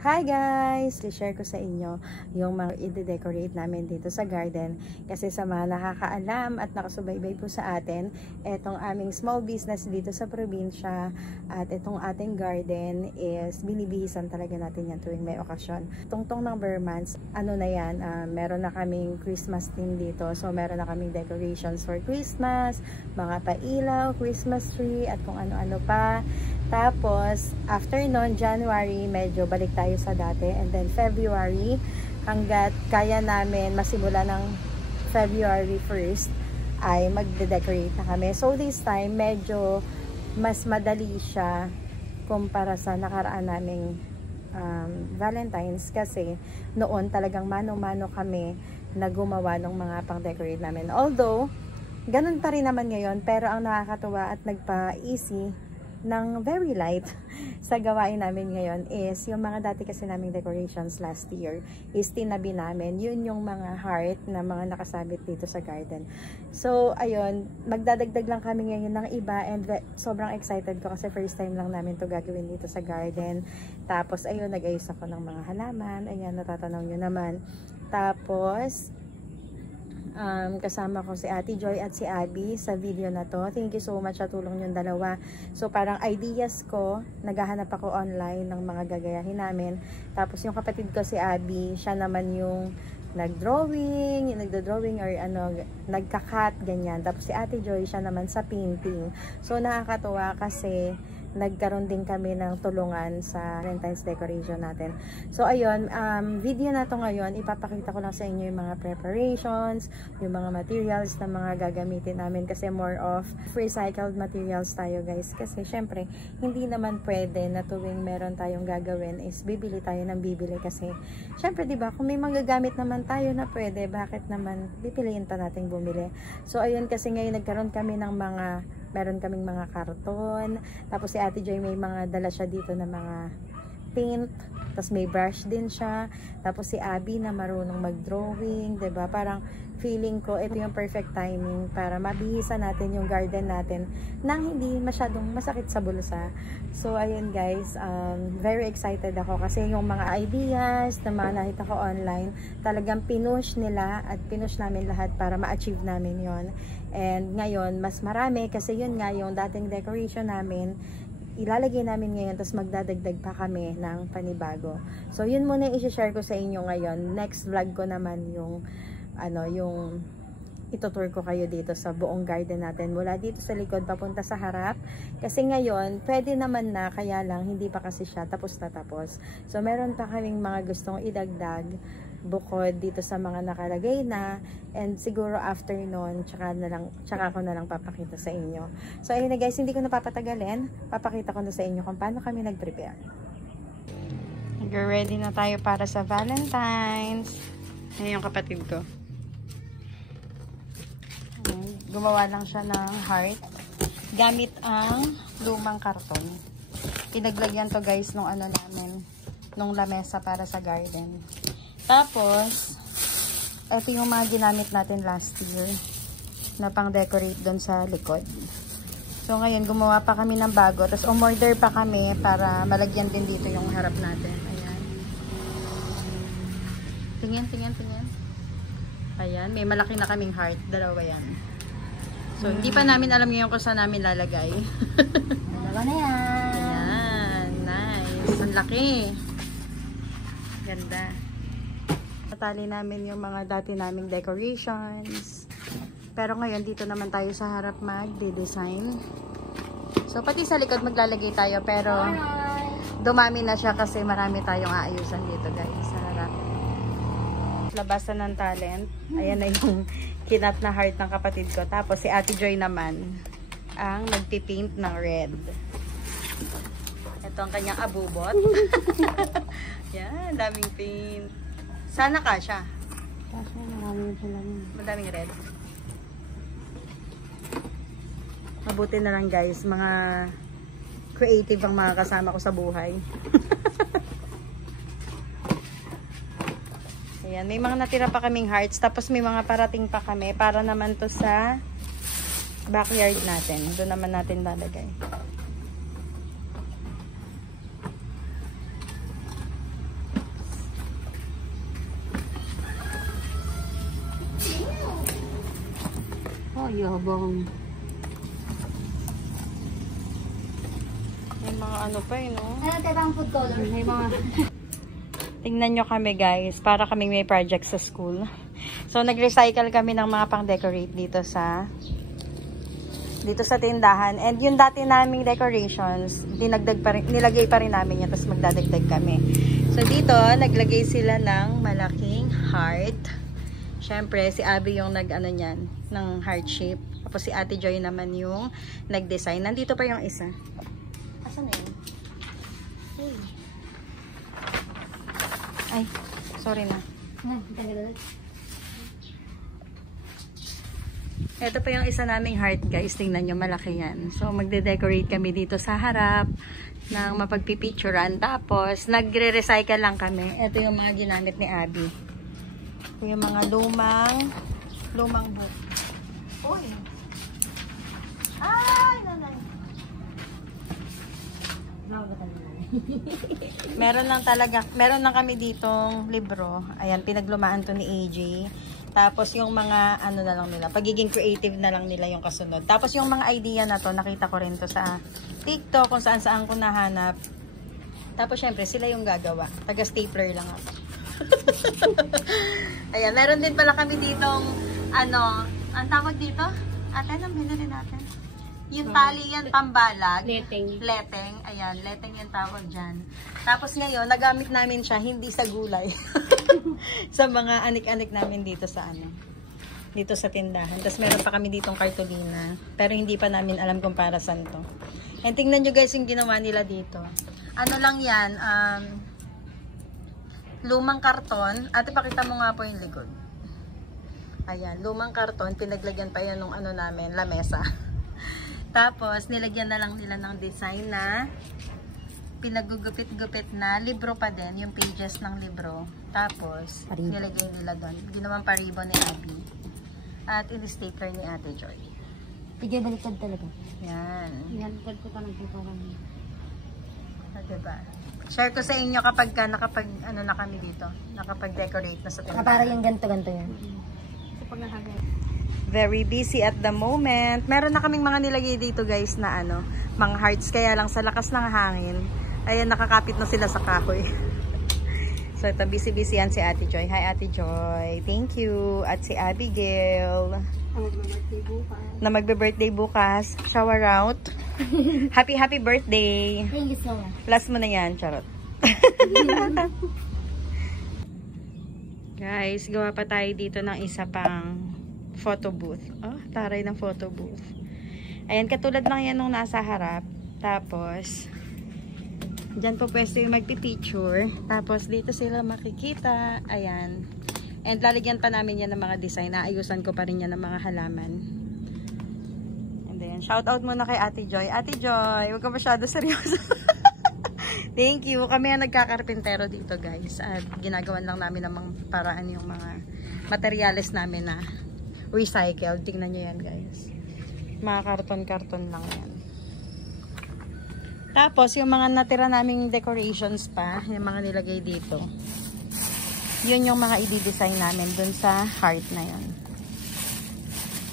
Hi guys! I-share ko sa inyo yung mga i-decorate namin dito sa garden. Kasi sa mga nakakaalam at nakasubaybay po sa atin, etong aming small business dito sa probinsya at itong ating garden is binibihisan talaga natin yan tuwing may okasyon. Tungtong number months, ano na yan, meron na kaming Christmas theme dito. So meron na kaming decorations for Christmas, mga pailaw, Christmas tree at kung ano-ano pa. Tapos, after nun, January, medyo balik tayo sa dati. And then, February, hanggat kaya namin masimula ng February 1st, ay magde-decorate na kami. So, this time, medyo mas madali siya kumpara sa nakaraan naming Valentine's. Kasi, noon talagang mano-mano kami na gumawa ng mga pang-decorate namin. Although, ganun pa rin naman ngayon. Pero, ang nakakatuwa at nagpa-easy ng very light sa gawain namin ngayon is yung mga dati kasi naming decorations last year is tinabi namin. Yun yung mga heart na mga nakasabit dito sa garden. So, ayun, magdadagdag lang kami ngayon ng iba and sobrang excited ko kasi first time lang namin to gagawin dito sa garden. Tapos, ayun, nag-ayos ako ng mga halaman. Ayan, natatanaw nyo naman. Tapos, kasama ko si Ate Joy at si Abby sa video na to. Thank you so much sa tulong yung dalawa. So parang ideas ko, naghahanap ako online ng mga gagayahin namin. Tapos yung kapatid ko si Abby, siya naman yung nagdo-drawing or ano, nagka-cut, ganyan. Tapos si Ate Joy, siya naman sa painting. So nakakatuwa kasi nagkaroon din kami ng tulungan sa Valentine's decoration natin. So ayun, video na to ngayon, ipapakita ko lang sa inyo yung mga preparations, yung mga materials na mga gagamitin namin kasi more of recycled materials tayo guys. Kasi syempre, hindi naman pwede na tuwing meron tayong gagawin is bibili tayo ng bibili kasi syempre diba, kung may magagamit naman tayo na pwede, bakit naman pipiliin pa nating bumili? So ayun, kasi ngayon nagkaroon kami ng meron kaming mga karton. Tapos si Ate Joy may mga dala siya dito na mga paint. Tapos may brush din siya. Tapos si Abby na marunong mag-drawing, 'di ba? Parang feeling ko ito yung perfect timing para mabihisan natin yung garden natin nang hindi masyadong masakit sa bulsa. So ayun guys, very excited ako kasi yung mga ideas na mga nakita ko online, talagang pinush nila at pinush namin lahat para ma-achieve namin yon. And ngayon, mas marami kasi yun nga yung dating decoration namin, ilalagay namin ngayon, tapos magdadagdag pa kami ng panibago. So yun muna i-share ko sa inyo ngayon. Next vlog ko naman yung yung itutour ko kayo dito sa buong garden natin, mula dito sa likod papunta sa harap. Kasi ngayon, pwede naman na, kaya lang hindi pa kasi siya tapos na tapos. So meron pa kaming mga gustong idagdag bukod dito sa mga nakalagay na, and siguro after nun, tsaka ko na lang papakita sa inyo. So ayun na guys, hindi ko na papatagalin, papakita ko na sa inyo kung paano kami nag-prepare. Ready na tayo para sa Valentine's. Ayan yung kapatid ko. Gumawa lang siya ng heart gamit ang lumang karton. Pinaglagyan to guys nung namin, nung lamesa para sa garden. Tapos, ito yung mga ginamit natin last year na pang decorate doon sa likod. So ngayon, gumawa pa kami ng bago. Tapos umorder pa kami para malagyan din dito yung harap natin. Ayan. Tingin. Ayan, may malaki na kaming heart. Dalawa yan. So, hindi pa namin alam ngayon kung saan namin lalagay. Dalawa na yan. Ayan, nice. Ang laki. Ganda. Natali namin yung mga dati naming decorations. Pero ngayon, dito naman tayo sa harap mag-design. So, pati sa likod maglalagay tayo. Pero, dumami na siya kasi marami tayong aayusan dito guys sa harap. Labasan ng talent. Ayan na yung kinat na heart ng kapatid ko. Tapos si Ate Joy naman ang nagpipaint ng red. Ito ang kanyang abubot. Yan, daming paint. Sana kasya. Kasya, madaming red. Mabuti na lang guys, mga creative ang mga kasama ko sa buhay. Ayan, may mga natira pa kaming hearts. Tapos may mga parating pa kami para naman to sa backyard natin. Doon naman natin lalagay. yabang. May mga ano pa no? Ano tayo bang food color? May mga... Tingnan nyo kami guys, para kaming may project sa school. So nag-recycle kami ng mga pang-decorate dito sa tindahan. And yung dati naming decorations, nilagay pa rin namin yan, tapos magdadagdag kami. So dito, naglagay sila ng malaking heart. Syempre, si Abby yung nag-ano niyan, ng heart shape. Tapos si Ate Joy naman yung nag-design. Nandito pa yung isa. Asan na yun? Ay, sorry na. Ito pa yung isa naming heart guys. Tingnan nyo, malaki yan. So, magde-decorate kami dito sa harap ng mapagpipicturan. Tapos, nagre-recycle lang kami. Ito yung mga ginamit ni Abby. Ito yung mga lumang book. Uy! Ay! Nanay! meron lang kami ditong libro. Ayan, pinaglumaan to ni AJ. Tapos yung mga ano na lang nila, pagiging creative na lang nila yung kasunod. Tapos yung mga idea na to, nakita ko rin to sa TikTok kung saan ko nahanap. Tapos syempre sila yung gagawa. Taga-stapler lang ako. Ayan, meron din pala kami ditong ano, ang tawag dito? Ate, anong binili natin? Yung tali yan, pambalag. Leteng. Leteng. Ayan, leteng yung tawag dyan. Tapos ngayon, nagamit namin siya hindi sa gulay. Sa mga anik-anik namin dito sa dito sa tindahan. Tapos meron pa kami ditong cartolina. Pero hindi pa namin alam kung para saan to. And tingnan nyo guys yung ginawa nila dito. Ano lang yan, lumang karton. Ate, pakita mo nga po yung likod. Ayan, lumang karton. Pinaglagyan pa yan nung ano namin, lamesa. Tapos, nilagyan na lang nila ng design na pinagugupit-gupit na libro pa din, yung pages ng libro. Tapos, nilagay nila doon. Ginawang paribo ni Abby. At in-stapler ni Ate Joy. Tigay baliktad talaga. Yan. Yan, ko pa nagpuparang. Diba? Share ko sa inyo kapag ano na kami dito. Nakapag-decorate na sa tindahan. Para yung ganto-ganto yan. So, pag very busy at the moment. Meron na kaming mga nilagay dito guys na mga hearts, kaya lang sa lakas ng hangin. Ayan, nakakapit na sila sa kahoy. So ito, busy-busy yan si Ate Joy. Hi Ate Joy. Thank you. At si Abigail. Na magbe-birthday bukas. Shower out. Happy birthday. Thank you so much. Last mo na yan, charot. Guys, gawa pa tayo dito ng isa pang photo booth. Oh, taray ng photo booth. Ayan, katulad lang yan nung nasa harap. Tapos, dyan po pwesto yung magpipicture. Tapos, dito sila makikita. Ayan. And lalagyan pa namin yan ng mga design. Naayusan ko pa rin yan ng mga halaman. And then, shout out muna kay Ate Joy. Ate Joy, huwag ka masyado seryoso. Thank you. Kami ang nagkakarpintero dito, guys. At ginagawan lang namin ng paraan yung mga materyales namin na recycled. Tingnan nyo yan guys. Mga karton-karton lang yan. Tapos yung mga natira naming decorations pa, yung mga nilagay dito, yun yung mga i-design namin dun sa heart na yan.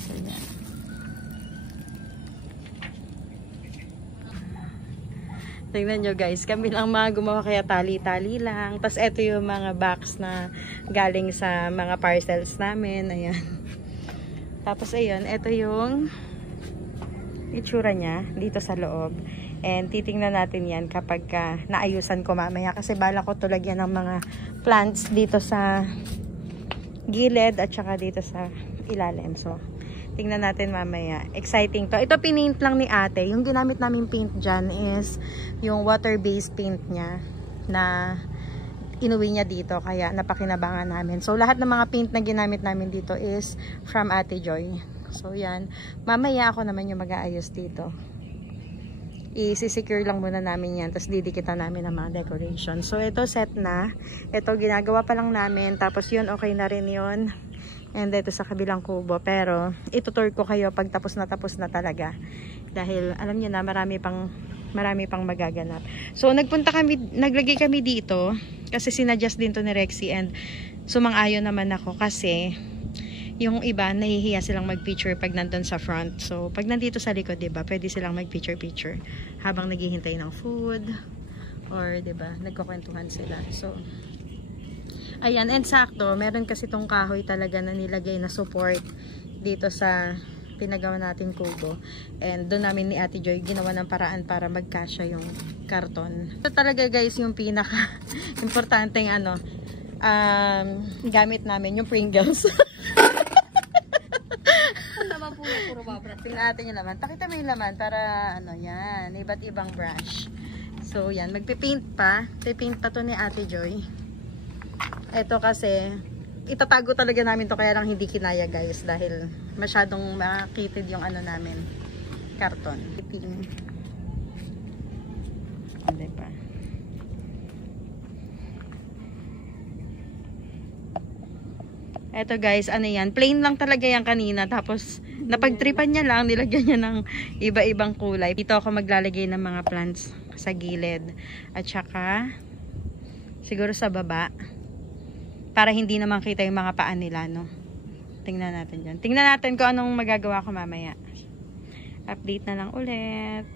So yan. Tingnan nyo guys, kami lang mga gumawa, kaya tali-tali lang. Tapos eto yung mga box na galing sa mga parcels namin. Ayan. Tapos ayun, ito yung itsura niya dito sa loob. And titingnan natin yan kapag naayusan ko mamaya. Kasi bala ko to lagyan ng mga plants dito sa gilid at saka dito sa ilalim. So, tingnan natin mamaya. Exciting to. Ito pinaint lang ni ate. Yung ginamit namin paint dyan is yung water-based paint niya na inuwi niya dito, kaya napakinabangan namin. So lahat ng mga paint na ginamit namin dito is from Ate Joy. So yan, mamaya ako naman yung mag-aayos dito. I-secure lang muna namin yan, tapos didikitan namin ng mga decoration. So ito set na, ito ginagawa pa lang namin, tapos yun okay na rin yun. And ito sa kabilang kubo, pero itutur ko kayo pag tapos na talaga. Dahil alam niyo na marami pang magaganap. So naglagay kami dito kasi sinadjust din to ni Rexy and sumang-ayon naman ako kasi yung iba nahihiya silang mag-picture pag nandun sa front. So pag nandito sa likod, 'di ba, pwede silang mag-picture habang naghihintay ng food or 'di ba, nagkukwentuhan sila. So ayan, and sakto, meron kasi tong kahoy talaga na nilagay na support dito sa pinagawa natin kubo. And doon namin ni Ate Joy ginawa ng paraan para magkasya yung karton. Ito talaga guys yung pinaka importanteng gamit namin, yung Pringles. Puro babrat. Tingnan natin yung laman. Pakita mo yung laman para yan, iba't ibang brush. So yan, magpipaint pa. Pipaint pa to ni Ate Joy. Ito kasi itatago talaga namin to, kaya lang hindi kinaya guys dahil masyadong makitid yung namin, karton. Diba? Eto guys, yan, plain lang talaga yan kanina, tapos napagtripan niya lang, nilagyan niya ng iba-ibang kulay. Dito ako maglalagay ng mga plants sa gilid at saka siguro sa baba para hindi naman kita yung mga paan nila, no? Tingnan natin dyan. Tingnan natin kung anong magagawa ko mamaya. Update na lang ulit.